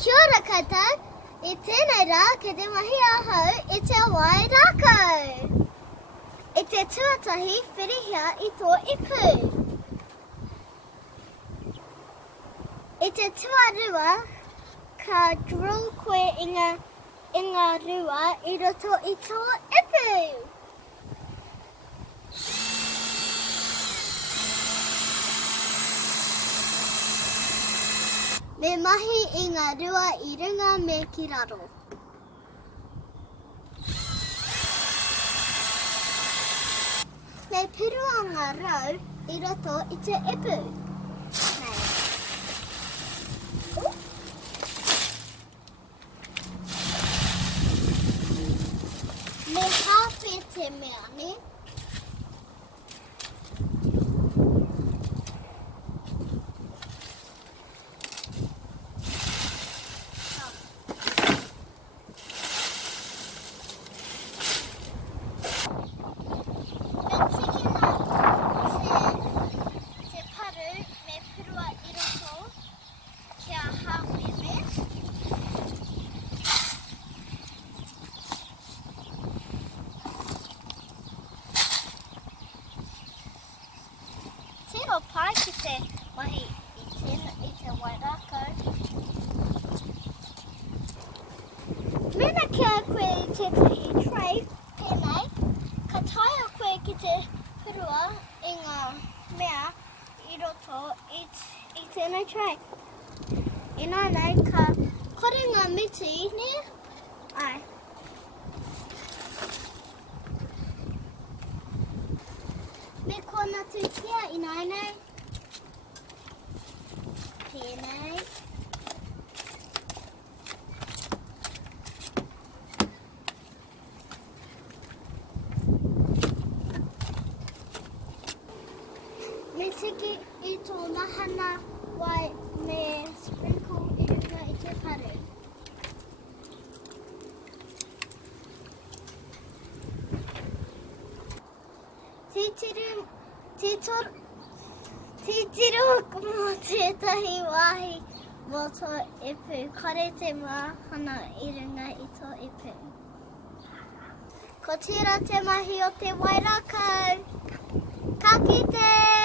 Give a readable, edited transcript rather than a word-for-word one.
Kia ora koutou, e tēnei rā ke te mahi ahau i te Wairākau. E te tuatahi whirihia i tō ipu. E te tuarua ka drill koe i ngā rua i roto i tō ipu. Me mahi i ngā rua i runga me ki raro. Me pirua ngā rau i roto i te ipu. Nei. Me hawhi te mea ne. Tēro pai ki te mahi i te Wairākau. Mena kia koe i tētahi tray pēnei, ka taia koe ki te purua i ngā mea i roto i tēnei tray. I nānei ka kore ngā miti ne? Ai. Me kona tukia i nānei. Pēnei. Me tiki i tō mahana wai me sprinkle i runga i te paru. Titiru mō tētahi wāhi mō tō ipu. Kare te mahana i runga i tō ipu. Ko tērā te mahi o te Wairākau. Ka kite!